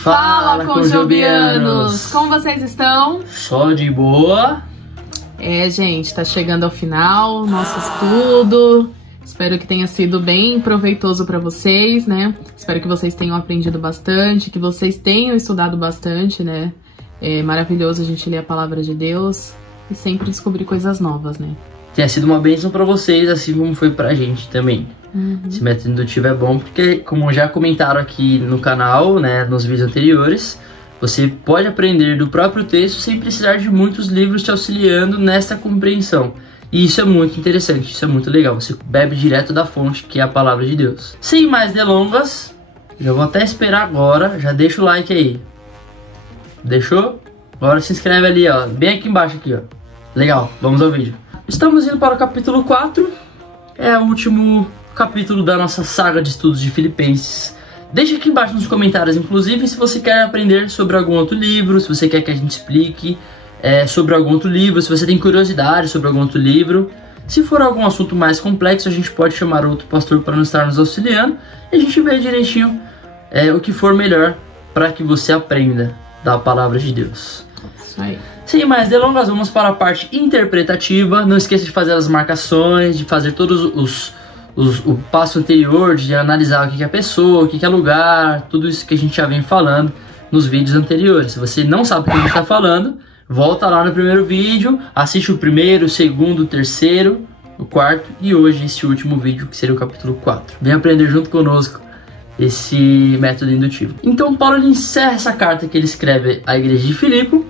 Fala, conjobianos! Como vocês estão? Só de boa. Gente, tá chegando ao final nosso estudo. Espero que tenha sido bem proveitoso para vocês, né? Espero que vocês tenham aprendido bastante, que vocês tenham estudado bastante, né? É maravilhoso a gente ler a palavra de Deus e sempre descobrir coisas novas, né? Tenha sido uma bênção para vocês, assim como foi pra gente também. Esse método indutivo é bom porque, como já comentaram aqui no canal, né, nos vídeos anteriores, você pode aprender do próprio texto sem precisar de muitos livros te auxiliando nessa compreensão. E isso é muito interessante, isso é muito legal. Você bebe direto da fonte, que é a palavra de Deus. Sem mais delongas, já vou até esperar agora, já deixa o like aí. Deixou? Agora se inscreve ali, ó, bem aqui embaixo aqui, ó. Legal, vamos ao vídeo. Estamos indo para o capítulo 4, é o último capítulo da nossa saga de estudos de Filipenses. Deixa aqui embaixo nos comentários, inclusive, se você quer aprender sobre algum outro livro, se você quer que a gente explique sobre algum outro livro, se você tem curiosidade sobre algum outro livro. Se for algum assunto mais complexo, a gente pode chamar outro pastor para nos estar nos auxiliando e a gente vê direitinho o que for melhor para que você aprenda da palavra de Deus. Isso aí. Sem mais delongas, vamos para a parte interpretativa. Não esqueça de fazer as marcações, de fazer todos o passo anterior, de analisar o que é pessoa, o que é lugar, tudo isso que a gente já vem falando nos vídeos anteriores. Se você não sabe o que a gente está falando, volta lá no primeiro vídeo, assiste o primeiro, o segundo, o terceiro, o quarto e hoje esse último vídeo, que seria o capítulo 4. Vem aprender junto conosco esse método indutivo. Então Paulo ele encerra essa carta que ele escreve à igreja de Filipe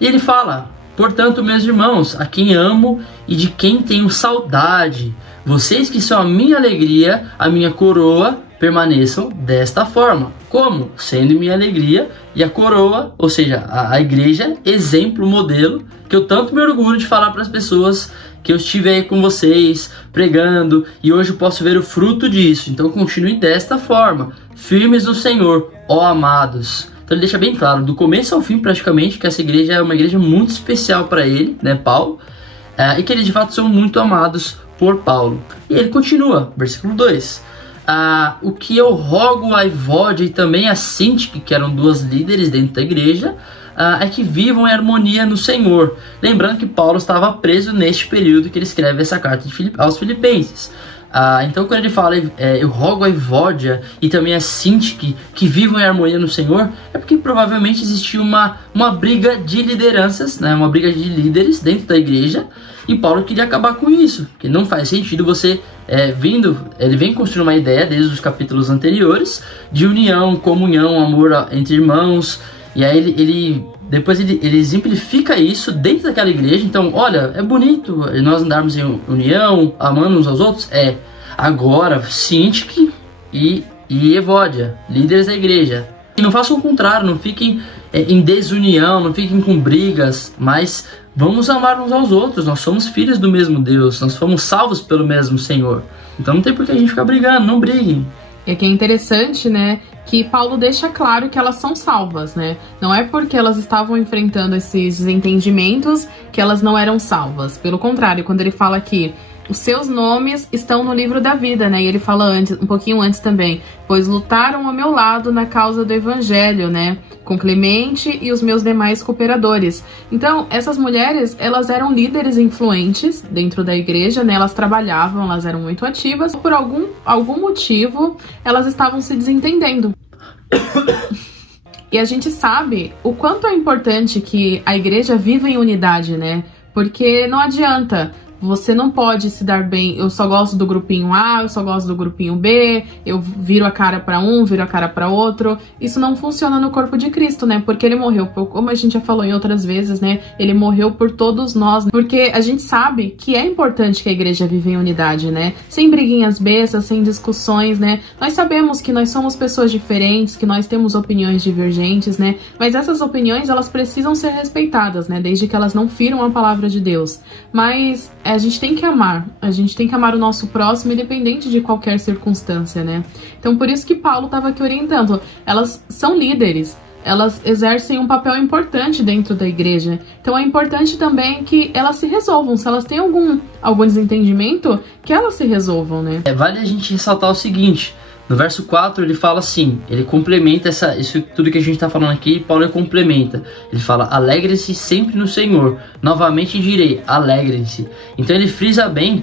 e ele fala: portanto, meus irmãos, a quem amo e de quem tenho saudade, vocês que são a minha alegria, a minha coroa, permaneçam desta forma. Como? Sendo minha alegria e a coroa, ou seja, a igreja, exemplo, modelo, que eu tanto me orgulho de falar para as pessoas que eu estive aí com vocês, pregando, e hoje eu posso ver o fruto disso. Então continue desta forma, firmes no Senhor, ó amados. Então ele deixa bem claro, do começo ao fim praticamente, que essa igreja é uma igreja muito especial para ele, né, Paulo, e que eles de fato são muito amados por Paulo. E ele continua, versículo 2. O que eu rogo a Evódia e também a Sintique, que eram duas líderes dentro da igreja, é que vivam em harmonia no Senhor. Lembrando que Paulo estava preso neste período que ele escreve essa carta aos Filipenses. Então quando ele fala, eu rogo a Evódia e também a Sintique que vivam em harmonia no Senhor, é porque provavelmente existia uma briga de lideranças, né, uma briga de líderes dentro da igreja, e Paulo queria acabar com isso, porque não faz sentido você ele vem construindo uma ideia desde os capítulos anteriores de união, comunhão, amor entre irmãos, e aí depois ele exemplifica isso dentro daquela igreja. Então, olha, é bonito nós andarmos em união, amando uns aos outros. Agora, Sintique e Evódia, líderes da igreja. E não façam o contrário, não fiquem em desunião, não fiquem com brigas, mas vamos amar uns aos outros. Nós somos filhos do mesmo Deus, nós fomos salvos pelo mesmo Senhor. Então não tem por que a gente ficar brigando, não briguem. E aqui é interessante, né, que Paulo deixa claro que elas são salvas, né? Não é porque elas estavam enfrentando esses desentendimentos que elas não eram salvas. Pelo contrário, quando ele fala que os seus nomes estão no livro da vida, né? E ele fala um pouquinho antes também, pois lutaram ao meu lado na causa do evangelho, né? Com Clemente e os meus demais cooperadores. Então, essas mulheres, elas eram líderes influentes dentro da igreja, né? Elas trabalhavam, elas eram muito ativas. Por algum motivo, elas estavam se desentendendo. E a gente sabe o quanto é importante que a igreja viva em unidade, né? Porque não adianta. Você não pode se dar bem, eu só gosto do grupinho A, eu só gosto do grupinho B, eu viro a cara pra um, viro a cara pra outro. Isso não funciona no corpo de Cristo, né? Porque ele morreu, como a gente já falou em outras vezes, né? Ele morreu por todos nós, porque a gente sabe que é importante que a igreja viva em unidade, né? Sem briguinhas bestas, sem discussões, né? Nós sabemos que nós somos pessoas diferentes, que nós temos opiniões divergentes, né? Mas essas opiniões, elas precisam ser respeitadas, né? Desde que elas não firam a palavra de Deus. Mas a gente tem que amar o nosso próximo, independente de qualquer circunstância, né? Então, por isso que Paulo estava aqui orientando. Elas são líderes, elas exercem um papel importante dentro da igreja. Então, é importante também que elas se resolvam. Se elas têm algum desentendimento, que elas se resolvam, né? Vale a gente ressaltar o seguinte: No verso 4 ele fala assim, ele complementa isso tudo que a gente está falando aqui, Paulo complementa. Ele fala, alegrem-se sempre no Senhor. Novamente direi, alegrem-se. Então ele frisa bem,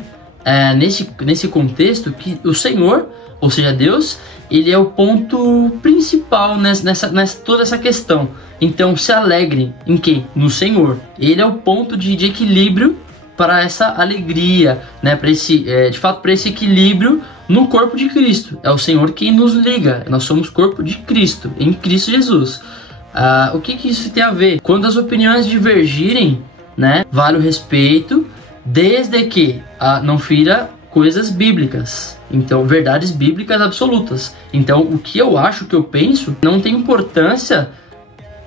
nesse contexto, que o Senhor, ou seja, Deus, ele é o ponto principal nessa toda essa questão. Então se alegrem em quem? No Senhor. Ele é o ponto de equilíbrio para essa alegria, né? Para esse equilíbrio no corpo de Cristo. É o Senhor quem nos liga. Nós somos corpo de Cristo, em Cristo Jesus. O que isso tem a ver? Quando as opiniões divergirem, né, vale o respeito, desde que não fira coisas bíblicas. Então, verdades bíblicas absolutas. Então, o que eu acho, o que eu penso, não tem importância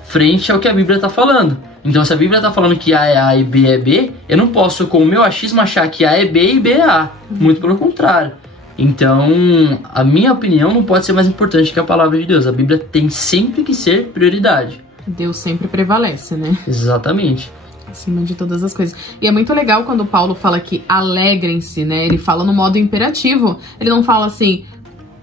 frente ao que a Bíblia está falando. Então, se a Bíblia está falando que A é A e B é B, eu não posso, com o meu achismo, achar que A é B e B é A. Muito pelo contrário. Então, a minha opinião não pode ser mais importante que a palavra de Deus. A Bíblia tem sempre que ser prioridade. Deus sempre prevalece, né? Exatamente. Acima de todas as coisas. E é muito legal quando Paulo fala que alegrem-se, né? Ele fala no modo imperativo. Ele não fala assim,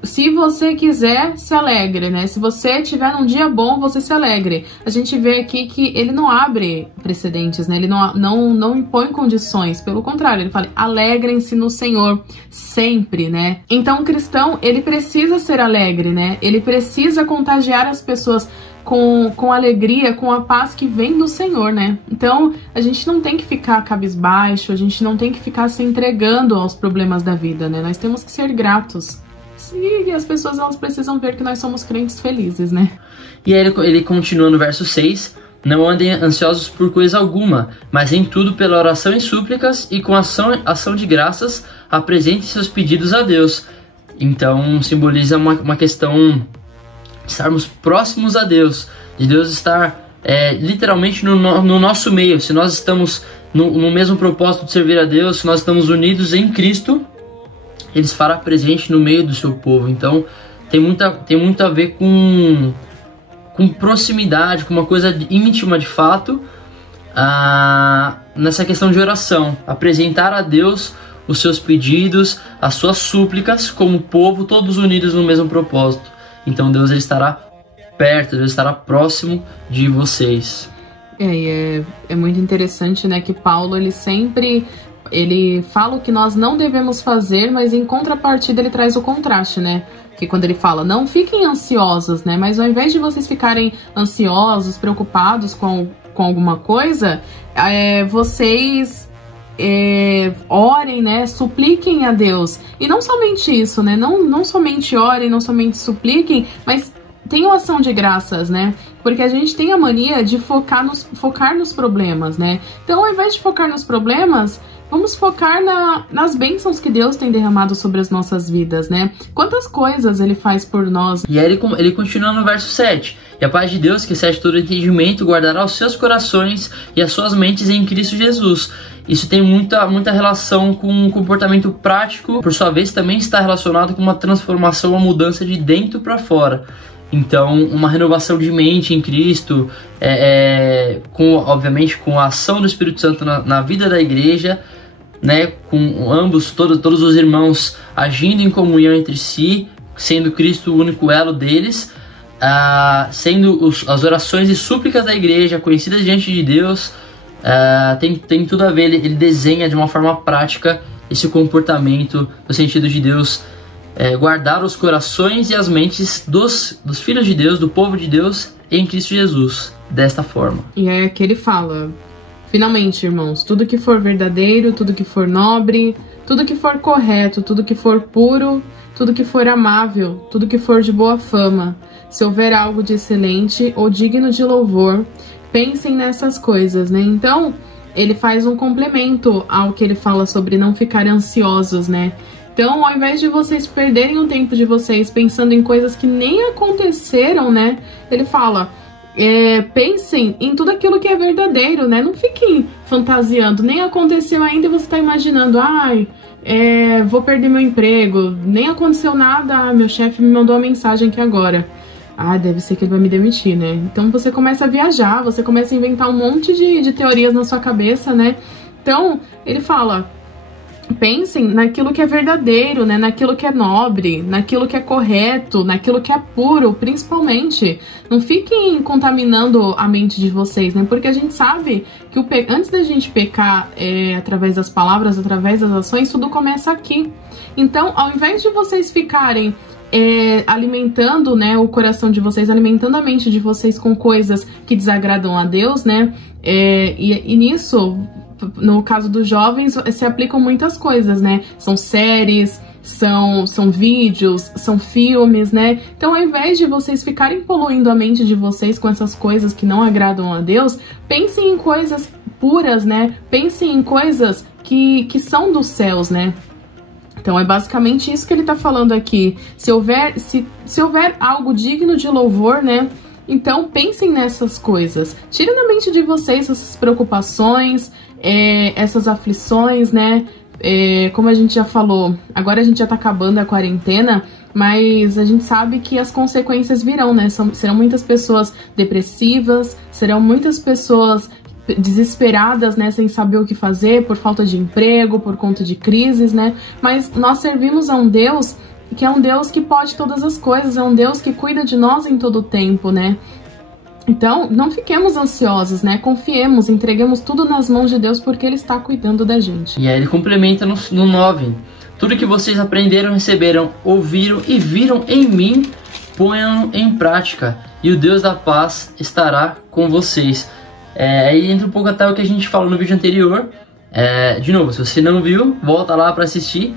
se você quiser, se alegre, né? Se você tiver num dia bom, você se alegre. A gente vê aqui que ele não abre precedentes, né? Ele não impõe condições. Pelo contrário, ele fala, alegrem-se no Senhor sempre, né? Então o cristão, ele precisa ser alegre, né? Ele precisa contagiar as pessoas com alegria, com a paz que vem do Senhor, né? Então, a gente não tem que ficar cabisbaixo, a gente não tem que ficar se entregando aos problemas da vida, né? Nós temos que ser gratos. E as pessoas, elas precisam ver que nós somos crentes felizes, né? E aí ele continua no verso 6, não andem ansiosos por coisa alguma, mas em tudo pela oração e súplicas e com ação de graças, apresentem seus pedidos a Deus. Então, simboliza uma questão de estarmos próximos a Deus, de Deus estar literalmente no nosso meio. Se nós estamos no mesmo propósito de servir a Deus, se nós estamos unidos em Cristo, Ele se fará presente no meio do seu povo. Então tem muito a ver com proximidade, com uma coisa íntima de fato, nessa questão de oração. Apresentar a Deus os seus pedidos, as suas súplicas, como povo, todos unidos no mesmo propósito. Então Deus, ele estará perto, Deus estará próximo de vocês. É muito interessante, né, que Paulo, ele fala o que nós não devemos fazer, mas em contrapartida ele traz o contraste, né? Que quando ele fala, não fiquem ansiosos, né? Mas ao invés de vocês ficarem ansiosos, preocupados com alguma coisa, vocês orem, né? Supliquem a Deus. E não somente isso, né? Não somente orem, não somente supliquem, mas tenham ação de graças, né? Porque a gente tem a mania de focar nos problemas, né? Então, ao invés de focar nos problemas, vamos focar nas bênçãos que Deus tem derramado sobre as nossas vidas, né? Quantas coisas Ele faz por nós. E aí ele continua no verso 7. E a paz de Deus, que excede todo entendimento, guardará os seus corações e as suas mentes em Cristo Jesus. Isso tem muita relação com um comportamento prático, por sua vez também está relacionado com uma transformação, uma mudança de dentro para fora. Então, uma renovação de mente em Cristo, obviamente com a ação do Espírito Santo na vida da igreja, né, com todos os irmãos agindo em comunhão entre si, sendo Cristo o único elo deles, sendo as orações e súplicas da igreja conhecidas diante de Deus, tem tudo a ver. Ele desenha de uma forma prática esse comportamento no sentido de Deus guardar os corações e as mentes dos filhos de Deus, do povo de Deus em Cristo Jesus, desta forma. E é que ele fala: finalmente, irmãos, tudo que for verdadeiro, tudo que for nobre, tudo que for correto, tudo que for puro, tudo que for amável, tudo que for de boa fama, se houver algo de excelente ou digno de louvor, pensem nessas coisas, né? Então, ele faz um complemento ao que ele fala sobre não ficar ansiosos, né? Então, ao invés de vocês perderem o tempo de vocês pensando em coisas que nem aconteceram, né? Ele fala, pensem em tudo aquilo que é verdadeiro, né? Não fiquem fantasiando, nem aconteceu ainda e você tá imaginando, vou perder meu emprego, nem aconteceu nada, meu chefe me mandou uma mensagem aqui agora. Deve ser que ele vai me demitir, né? Então você começa a viajar, você começa a inventar um monte de teorias na sua cabeça, né? Então, ele fala, Pensem naquilo que é verdadeiro, né? Naquilo que é nobre, naquilo que é correto, naquilo que é puro, principalmente. Não fiquem contaminando a mente de vocês, né? Porque a gente sabe que antes da gente pecar através das palavras, através das ações, tudo começa aqui. Então, ao invés de vocês ficarem alimentando, né, o coração de vocês, alimentando a mente de vocês com coisas que desagradam a Deus, né? E nisso, no caso dos jovens, se aplicam muitas coisas, né? São séries, são vídeos, são filmes, né? Então, ao invés de vocês ficarem poluindo a mente de vocês com essas coisas que não agradam a Deus, pensem em coisas puras, né? Pensem em coisas que são dos céus, né? Então, é basicamente isso que ele tá falando aqui. Se houver algo digno de louvor, né? Então, pensem nessas coisas. Tirem da mente de vocês essas preocupações, essas aflições, né? Como a gente já falou, agora a gente já tá acabando a quarentena, mas a gente sabe que as consequências virão, né? Serão muitas pessoas depressivas, serão muitas pessoas desesperadas, né, sem saber o que fazer, por falta de emprego, por conta de crises, né? Mas nós servimos a um Deus que é um Deus que pode todas as coisas, é um Deus que cuida de nós em todo o tempo, né? Então, não fiquemos ansiosos, né? Confiemos, entreguemos tudo nas mãos de Deus, porque Ele está cuidando da gente. E aí ele complementa no 9. Tudo que vocês aprenderam, receberam, ouviram e viram em mim, ponham em prática, e o Deus da paz estará com vocês. Aí entra um pouco até o que a gente falou no vídeo anterior. De novo, se você não viu, volta lá para assistir.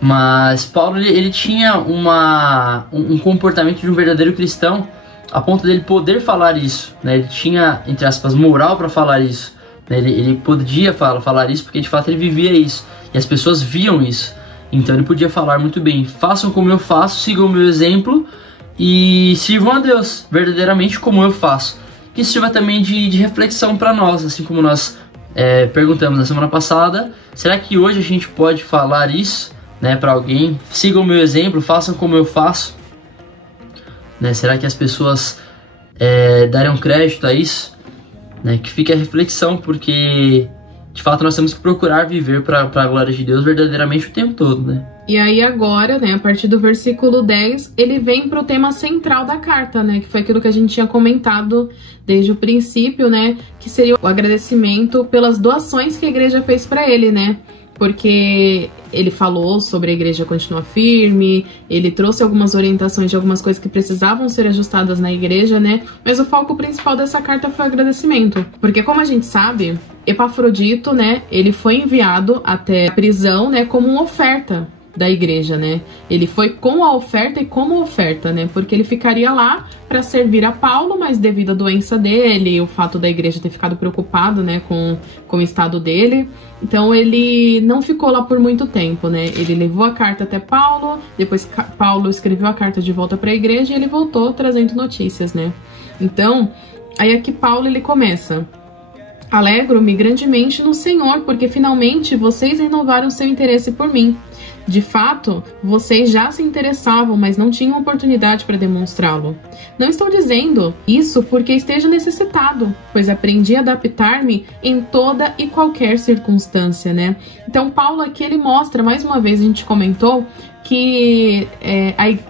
Mas Paulo, ele tinha um comportamento de um verdadeiro cristão, a ponto dele poder falar isso, né? Ele tinha, entre aspas, moral para falar isso, né? Ele podia falar isso porque de fato ele vivia isso, e as pessoas viam isso. Então ele podia falar muito bem: façam como eu faço, sigam o meu exemplo e sirvam a Deus verdadeiramente como eu faço. Que sirva também de reflexão para nós, assim como nós perguntamos na semana passada: será que hoje a gente pode falar isso, né, para alguém? Sigam o meu exemplo, façam como eu faço, né? Será que as pessoas darão crédito a isso, né? Que fique a reflexão, porque de fato nós temos que procurar viver para a glória de Deus verdadeiramente o tempo todo, né? E aí agora, né, a partir do versículo 10, ele vem para o tema central da carta, né, que foi aquilo que a gente tinha comentado desde o princípio, né, que seria o agradecimento pelas doações que a igreja fez para ele, né? Porque ele falou sobre a igreja continuar firme, ele trouxe algumas orientações de algumas coisas que precisavam ser ajustadas na igreja, né? Mas o foco principal dessa carta foi o agradecimento. Porque, como a gente sabe, Epafrodito, né, ele foi enviado até a prisão, né, como uma oferta da igreja, né? Ele foi com a oferta e como oferta, né? Porque ele ficaria lá para servir a Paulo, mas devido à doença dele, o fato da igreja ter ficado preocupado, né, com o estado dele, então ele não ficou lá por muito tempo, né? Ele levou a carta até Paulo, depois Paulo escreveu a carta de volta para a igreja e ele voltou trazendo notícias, né? Então, aí aqui Paulo ele começa: alegro-me grandemente no Senhor, porque finalmente vocês renovaram seu interesse por mim. De fato, vocês já se interessavam, mas não tinham oportunidade para demonstrá-lo. Não estou dizendo isso porque esteja necessitado, pois aprendi a adaptar-me em toda e qualquer circunstância, né? Então, Paulo aqui, ele mostra, mais uma vez a gente comentou, que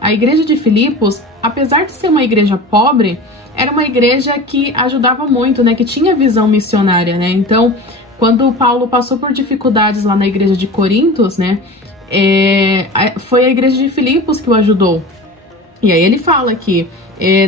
a igreja de Filipos, apesar de ser uma igreja pobre, era uma igreja que ajudava muito, né? Que tinha visão missionária, né? Então, quando Paulo passou por dificuldades lá na igreja de Corintos, né? Foi a igreja de Filipos que o ajudou. E aí ele fala que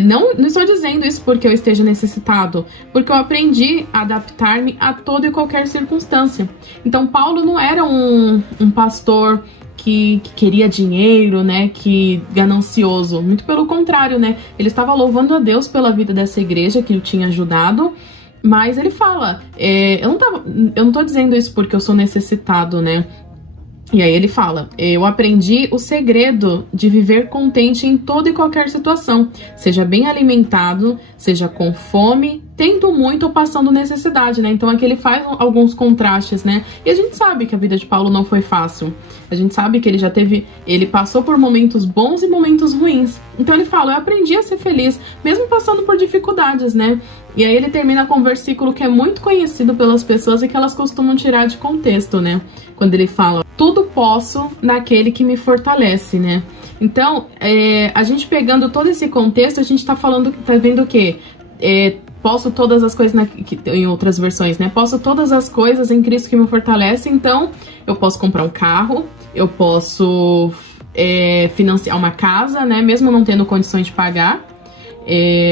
não estou dizendo isso porque eu esteja necessitado, porque eu aprendi a adaptar-me a toda e qualquer circunstância. Então Paulo não era um pastor que queria dinheiro, né, que ganancioso, muito pelo contrário, né, ele estava louvando a Deus pela vida dessa igreja que o tinha ajudado. Mas ele fala, eu não tô dizendo isso porque eu sou necessitado, né. E aí ele fala: eu aprendi o segredo de viver contente em toda e qualquer situação, seja bem alimentado, seja com fome tendo muito ou passando necessidade, né? Então aqui ele faz alguns contrastes, né? E a gente sabe que a vida de Paulo não foi fácil. A gente sabe que ele passou por momentos bons e momentos ruins. Então ele fala, eu aprendi a ser feliz, mesmo passando por dificuldades, né? E aí ele termina com um versículo que é muito conhecido pelas pessoas e que elas costumam tirar de contexto, né? Quando ele fala, tudo posso naquele que me fortalece, né? Então, a gente pegando todo esse contexto, a gente tá vendo o quê? Posso todas as coisas, em outras versões, né? Posso todas as coisas em Cristo que me fortalece, então eu posso comprar um carro, eu posso financiar uma casa, né? Mesmo não tendo condições de pagar,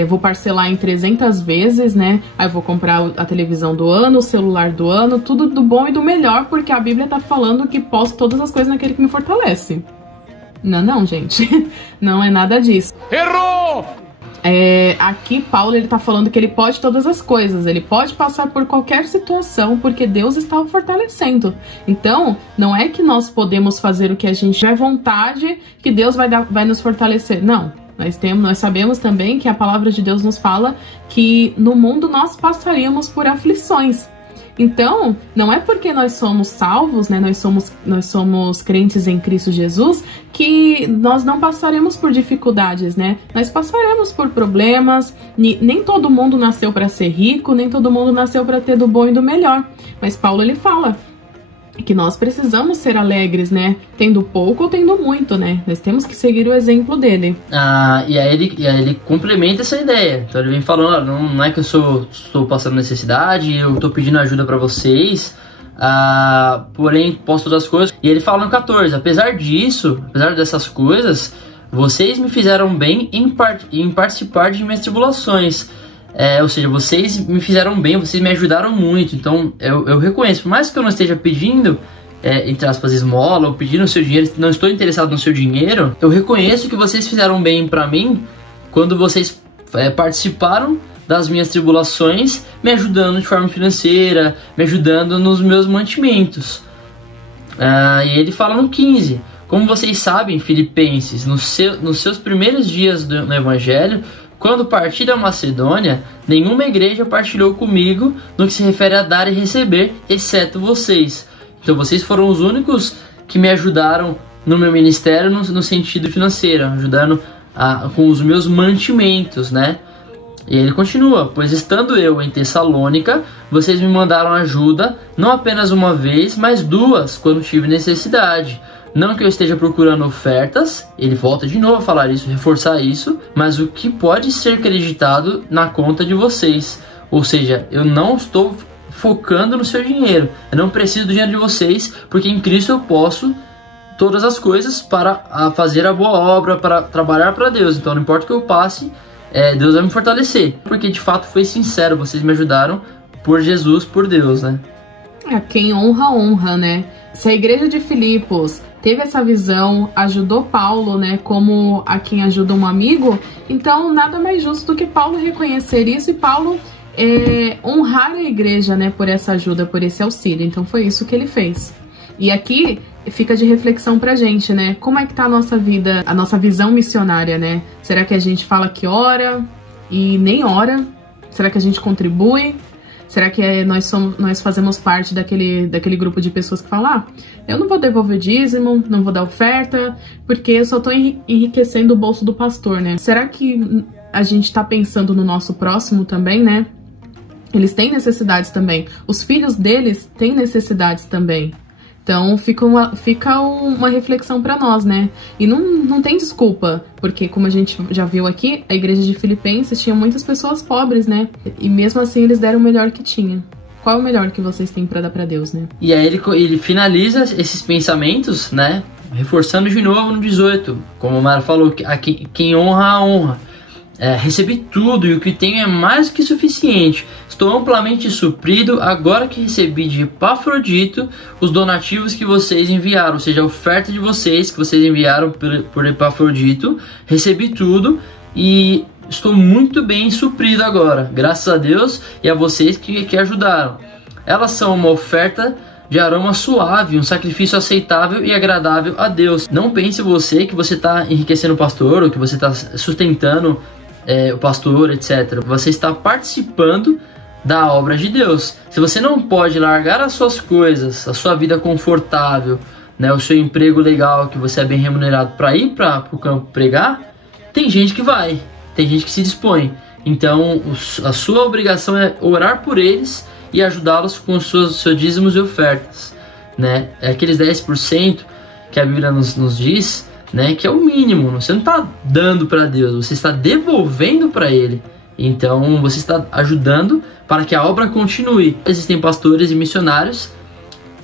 vou parcelar em 300 vezes, né? Aí eu vou comprar a televisão do ano, o celular do ano, tudo do bom e do melhor, porque a Bíblia tá falando que posso todas as coisas naquele que me fortalece. Não, gente. Não é nada disso. Errou! Aqui Paulo ele tá falando que ele pode todas as coisas, ele pode passar por qualquer situação porque Deus está o fortalecendo. Então, não é que nós podemos fazer o que a gente tiver vontade que Deus vai nos fortalecer. Não, nós sabemos também que a palavra de Deus nos fala que no mundo nós passaríamos por aflições. Então, não é porque nós somos salvos, né? Nós somos crentes em Cristo Jesus, que nós não passaremos por dificuldades, né? Nós passaremos por problemas. Nem todo mundo nasceu para ser rico, nem todo mundo nasceu para ter do bom e do melhor. Mas Paulo ele fala que nós precisamos ser alegres, né? Tendo pouco ou tendo muito, né? Nós temos que seguir o exemplo dele. E aí ele complementa essa ideia. Então ele vem falando, não é que eu estou passando necessidade, eu estou pedindo ajuda para vocês, porém posso todas as coisas. E ele fala no 14, apesar dessas coisas, vocês me fizeram bem em participar de minhas tribulações. Ou seja, vocês me fizeram bem, vocês me ajudaram muito. Então eu reconheço, por mais que eu não esteja pedindo, entre aspas, esmola, ou pedindo o seu dinheiro, não estou interessado no seu dinheiro, eu reconheço que vocês fizeram bem pra mim quando vocês participaram das minhas tribulações, me ajudando de forma financeira, me ajudando nos meus mantimentos. E ele fala no 15, como vocês sabem, filipenses, nos seus primeiros dias no Evangelho, quando parti da Macedônia, nenhuma igreja partilhou comigo no que se refere a dar e receber, exceto vocês. Então vocês foram os únicos que me ajudaram no meu ministério no sentido financeiro, ajudando com os meus mantimentos, né? E ele continua, pois estando eu em Tessalônica, vocês me mandaram ajuda, não apenas uma vez, mas 2, quando tive necessidade. Não que eu esteja procurando ofertas, ele volta de novo a falar isso, reforçar isso, mas o que pode ser acreditado na conta de vocês. Ou seja, eu não estou focando no seu dinheiro, eu não preciso do dinheiro de vocês, porque em Cristo eu posso todas as coisas para fazer a boa obra, para trabalhar para Deus. Então não importa o que eu passe, Deus vai me fortalecer, porque de fato foi sincero, vocês me ajudaram por Jesus, por Deus, né? Quem honra, né? Se a igreja de Filipos teve essa visão, ajudou Paulo, né, como a quem ajuda um amigo, então nada mais justo do que Paulo reconhecer isso e Paulo honrar a igreja, né, por essa ajuda, por esse auxílio. Então foi isso que ele fez. E aqui fica de reflexão pra gente, né, como é que tá a nossa vida, a nossa visão missionária, né? Será que a gente fala que ora e nem ora? Será que a gente contribui? Será que nós fazemos parte daquele grupo de pessoas que falam, eu não vou devolver dízimo, não vou dar oferta, porque eu só estou enriquecendo o bolso do pastor, né? Será que a gente está pensando no nosso próximo também, né? Eles têm necessidades também. Os filhos deles têm necessidades também. Então fica uma reflexão para nós, né? E não tem desculpa, porque como a gente já viu aqui, a igreja de Filipenses tinha muitas pessoas pobres, né? E mesmo assim eles deram o melhor que tinha. Qual é o melhor que vocês têm para dar para Deus, né? E aí ele finaliza esses pensamentos, né? Reforçando de novo no 18, como o Mara falou, quem honra a honra. Recebi tudo e o que tenho é mais que suficiente. Estou amplamente suprido agora que recebi de Epafrodito os donativos que vocês enviaram, ou seja, a oferta de vocês que vocês enviaram por Epafrodito. Recebi tudo e estou muito bem suprido agora, graças a Deus e a vocês que ajudaram. Elas são uma oferta de aroma suave, um sacrifício aceitável e agradável a Deus. Não pense que você está enriquecendo o pastor ou que você está sustentando o pastor, etc. Você está participando da obra de Deus. Se você não pode largar as suas coisas, a sua vida confortável, né, o seu emprego legal, que você é bem remunerado, para ir para o campo pregar, tem gente que vai, tem gente que se dispõe. Então a sua obrigação é orar por eles e ajudá-los com os seus dízimos e ofertas, né? É aqueles 10% que a Bíblia nos diz, né, que é o mínimo. Você não está dando para Deus, você está devolvendo para Ele. Então você está ajudando para que a obra continue. Existem pastores e missionários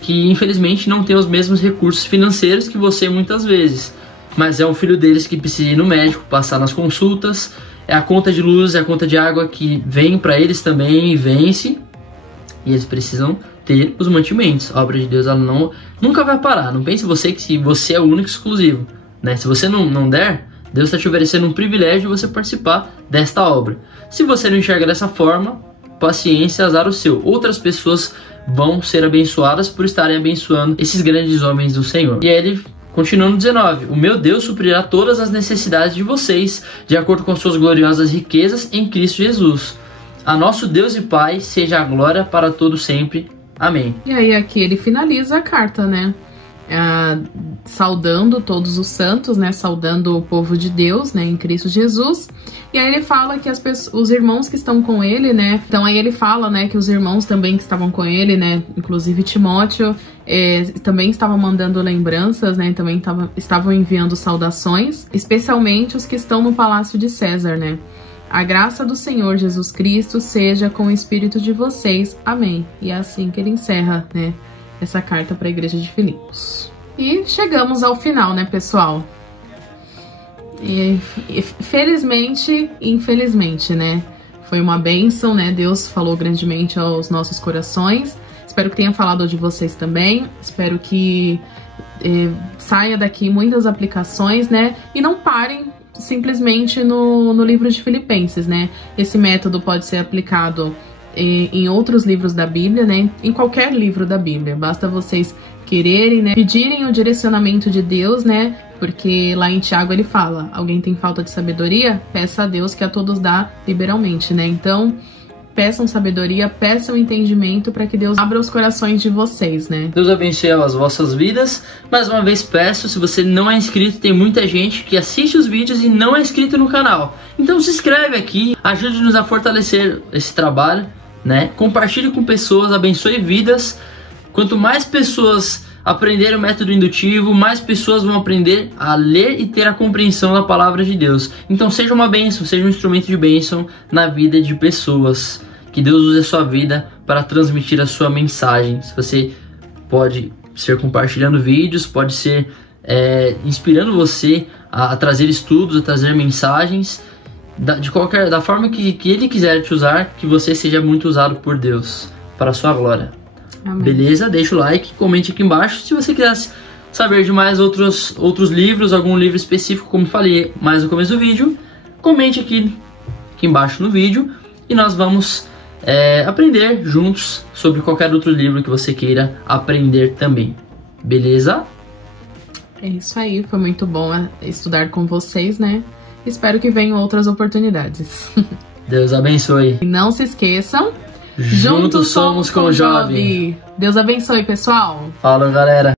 que infelizmente não têm os mesmos recursos financeiros que você muitas vezes, mas é o filho deles que precisa ir no médico, passar nas consultas, é a conta de luz, é a conta de água que vem para eles também e vence, e eles precisam ter os mantimentos. A obra de Deus, ela nunca vai parar. Não pense que você é o único exclusivo, né? Se você não der, Deus está te oferecendo um privilégio de você participar desta obra. Se você não enxerga dessa forma, paciência, azar o seu. Outras pessoas vão ser abençoadas por estarem abençoando esses grandes homens do Senhor. E aí ele continua no 19: o meu Deus suprirá todas as necessidades de vocês, de acordo com suas gloriosas riquezas em Cristo Jesus. A nosso Deus e Pai seja a glória para todo sempre. Amém. E aí aqui ele finaliza a carta, né? Saudando todos os santos, né? Saudando o povo de Deus, né? Em Cristo Jesus. E aí ele fala que os irmãos que estão com ele, né? Então aí ele fala, né? Que os irmãos também que estavam com ele, né? Inclusive Timóteo, também estavam mandando lembranças, né? Também estavam enviando saudações, especialmente os que estão no palácio de César, né? A graça do Senhor Jesus Cristo seja com o espírito de vocês. Amém. E é assim que ele encerra, né? Essa carta para a igreja de Filipos. E chegamos ao final, né, pessoal? E felizmente e infelizmente, né? Foi uma bênção, né? Deus falou grandemente aos nossos corações. Espero que tenha falado de vocês também. Espero que saia daqui muitas aplicações, né? E não parem simplesmente no livro de Filipenses, né? Esse método pode ser aplicado em outros livros da Bíblia, né? Em qualquer livro da Bíblia. Basta vocês quererem, né? Pedirem o direcionamento de Deus, né? Porque lá em Tiago ele fala: alguém tem falta de sabedoria? Peça a Deus, que a todos dá liberalmente, né? Então, peçam sabedoria, peçam entendimento para que Deus abra os corações de vocês, né? Deus abençoe as vossas vidas. Mais uma vez peço, se você não é inscrito, tem muita gente que assiste os vídeos e não é inscrito no canal. Então se inscreve aqui, ajude-nos a fortalecer esse trabalho, né? Compartilhe com pessoas, abençoe vidas. Quanto mais pessoas aprenderem o método indutivo, mais pessoas vão aprender a ler e ter a compreensão da palavra de Deus. Então seja uma bênção, seja um instrumento de bênção na vida de pessoas. Que Deus use a sua vida para transmitir a sua mensagem. Você pode ser compartilhando vídeos, pode ser inspirando você a trazer estudos, a trazer mensagens, da forma que Ele quiser te usar, que você seja muito usado por Deus, para a sua glória. Amém. Beleza? Deixa o like, comente aqui embaixo. Se você quiser saber de mais outros livros, algum livro específico, como falei mais no começo do vídeo, comente aqui embaixo no vídeo e nós vamos aprender juntos sobre qualquer outro livro que você queira aprender também. Beleza? É isso aí, foi muito bom estudar com vocês, né? Espero que venham outras oportunidades. Deus abençoe. E não se esqueçam, juntos somos com o Jovem. Deus abençoe, pessoal. Falou, galera.